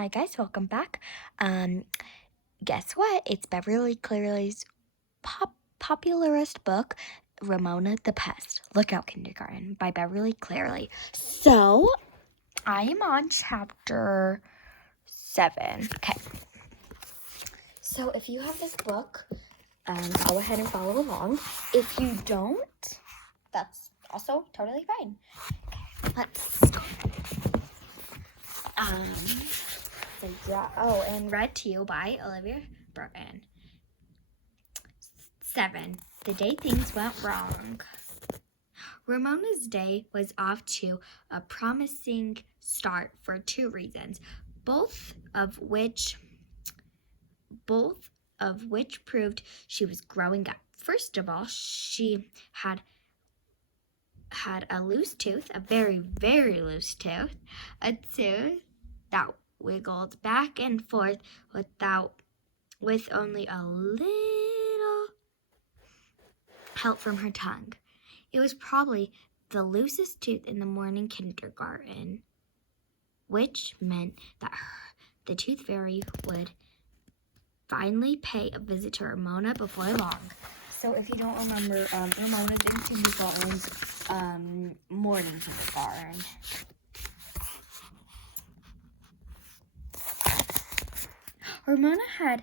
Hi guys, welcome back. Guess what? It's Beverly Cleary's popularist book, Ramona the Pest. Look Out Kindergarten by Beverly Cleary. So, I am on chapter 7. Okay. So, if you have this book, go ahead and follow along. If you don't, that's also totally fine. Okay, let's go. And read to you by Olivia Burton. 7. The day things went wrong. Ramona's day was off to a promising start for 2 reasons, both of which proved she was growing up. First of all, she had a loose tooth, a very, very loose tooth, a tooth that wiggled back and forth with only a little help from her tongue. It was probably the loosest tooth in the morning kindergarten, which meant that the tooth fairy would finally pay a visit to Ramona before long. So if you don't remember, Ramona's in kindergarten, morning kindergarten. Ramona had...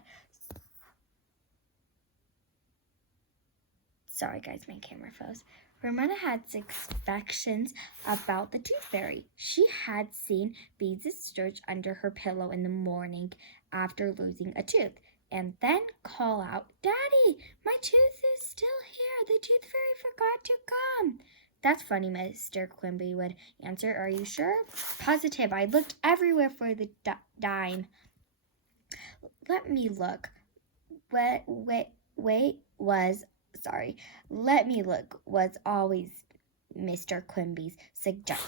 Sorry guys, my camera froze. Ramona had suspicions about the tooth fairy. She had seen beads search under her pillow in the morning after losing a tooth, and then call out, "Daddy, my tooth is still here. The tooth fairy forgot to come." "That's funny," Mr. Quimby would answer. "Are you sure?" "Positive. I looked everywhere for the dime." Let me look was always Mr. Quimby's suggestion.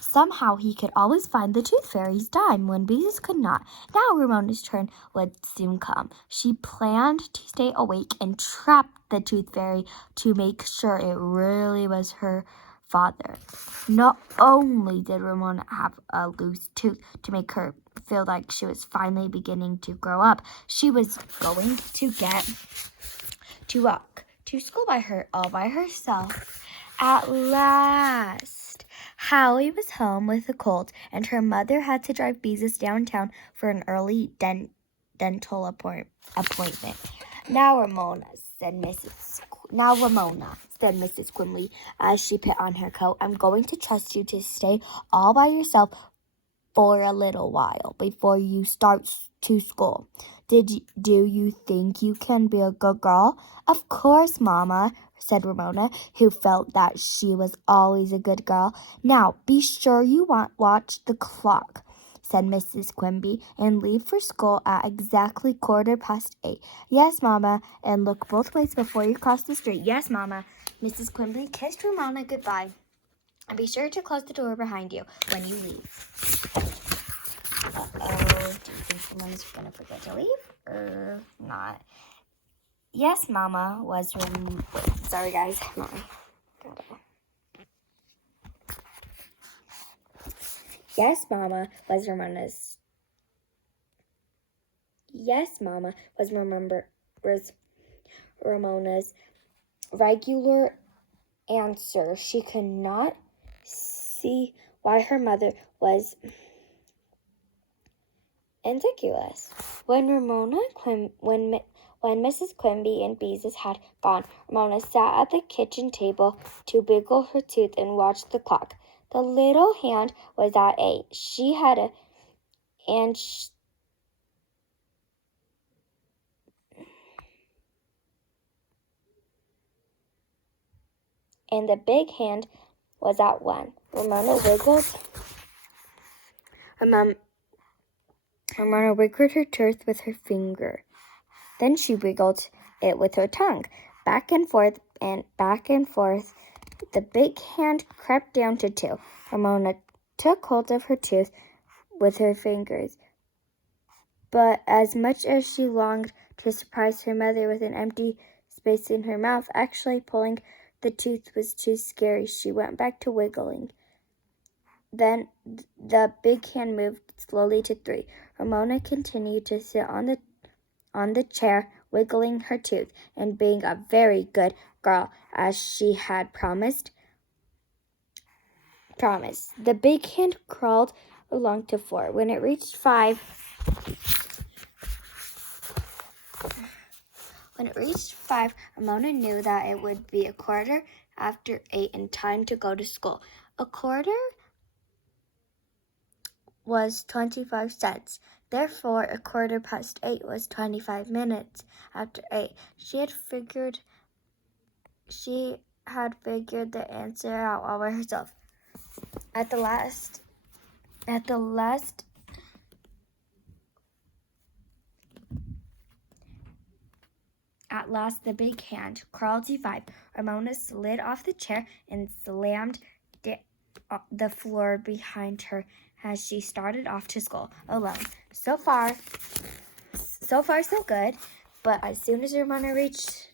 Somehow he could always find the tooth fairy's dime when Beavis could not. Now Ramona's turn would soon come. She planned to stay awake and trap the tooth fairy to make sure it really was her father. Not only did Ramona have a loose tooth to make her feel like she was finally beginning to grow up, she was going to get to walk to school all by herself. At last, Hallie was home with a cold, and her mother had to drive Beezus downtown for an early dental appointment. Now, Ramona, said Mrs. Quimby as she put on her coat, "I'm going to trust you to stay all by yourself for a little while before you start to school. Do you think you can be a good girl?" "Of course, Mama," said Ramona, who felt that she was always a good girl. "Now, be sure you watch the clock," said Mrs. Quimby, "and leave for school at exactly 8:15. "Yes, Mama, and look both ways before you cross the street." "Yes, Mama." Mrs. Quimby kissed Ramona goodbye. "And be sure to close the door behind you when you leave." Uh-oh, do you think someone's going to forget to leave or not? "Yes, Mama," was sorry guys. Yes, Mama was Ramona's regular answer. She could not see why her mother was ridiculous. When Mrs. Quimby and Beezus had gone, Ramona sat at the kitchen table to wiggle her tooth and watch the clock. The little hand was at 8. She had and the big hand was at 1. Ramona wiggled her tooth with her finger. Then she wiggled it with her tongue. Back and forth and back and forth. The big hand crept down to 2. Ramona took hold of her tooth with her fingers. But as much as she longed to surprise her mother with an empty space in her mouth, actually pulling the tooth was too scary. She went back to wiggling. Then the big hand moved slowly to 3. Ramona continued to sit on the chair, wiggling her tooth and being a very good girl, as she had promised. The big hand crawled along to 4. When it reached 5, Ramona knew that it would be a quarter after 8 and time to go to school. A quarter was 25 cents. Therefore, a quarter past 8 was 25 minutes after 8. She had figured the answer out all by herself. At last, the big hand crawled to 5. Ramona slid off the chair and slammed the floor behind her as she started off to school alone. So far, so good. But as soon as Ramona reached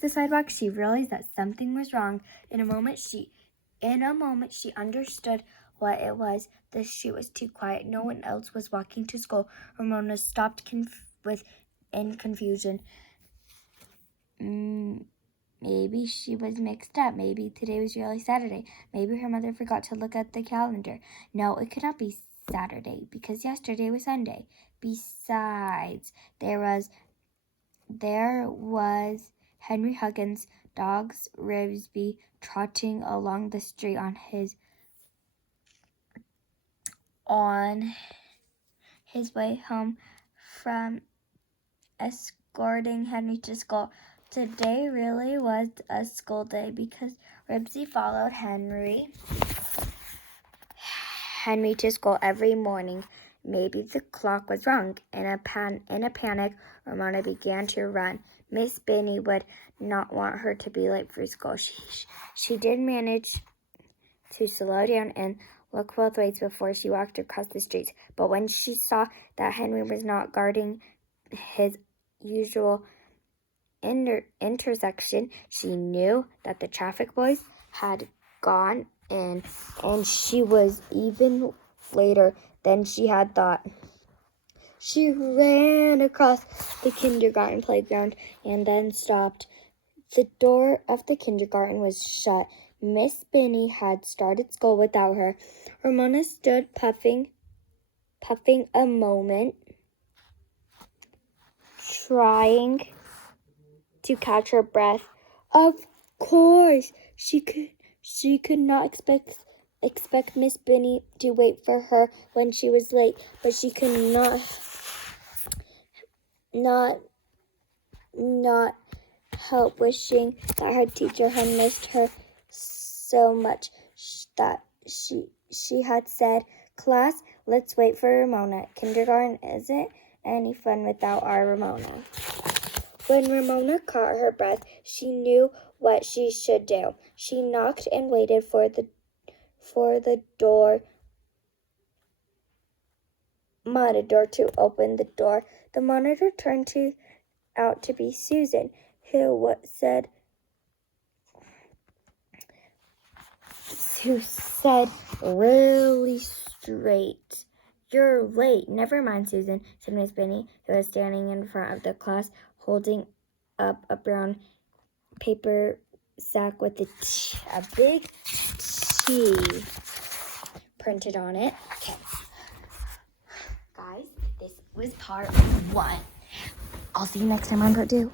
the sidewalk, she realized that something was wrong. In a moment, she understood what it was. The street was too quiet. No one else was walking to school. Ramona stopped in confusion. Maybe she was mixed up. Maybe today was really Saturday. Maybe her mother forgot to look at the calendar. No, it could not be Saturday because yesterday was Sunday. Besides, there was Henry Huggins' dog's Ribsby trotting along the street on his way home from escorting Henry to school. Today really was a school day because Ribsy followed Henry to school every morning. Maybe the clock was wrong. In a panic, Ramona began to run. Miss Benny would not want her to be late for school. She did manage to slow down and look both ways before she walked across the streets. But when she saw that Henry was not guarding his usual intersection, she knew that the traffic boys had gone in, and she was even later than she had thought. She ran across the kindergarten playground and then stopped. The door of the kindergarten was shut. Miss Benny had started school without her. Ramona stood puffing a moment, trying to catch her breath. Of course, she could not expect Miss Benny to wait for her when she was late, but she could not help wishing that her teacher had missed her so much that she had said, "Class, let's wait for Ramona. Kindergarten isn't any fun without our Ramona." When Ramona caught her breath, she knew what she should do. She knocked and waited for the monitor to open the door. The monitor turned out to be Susan, who said really straight, "You're late." "Never mind, Susan," said Miss Benny, who was standing in front of the class, holding up a brown paper sack with a big T printed on it. Okay. Guys, this was part 1. I'll see you next time on part 2.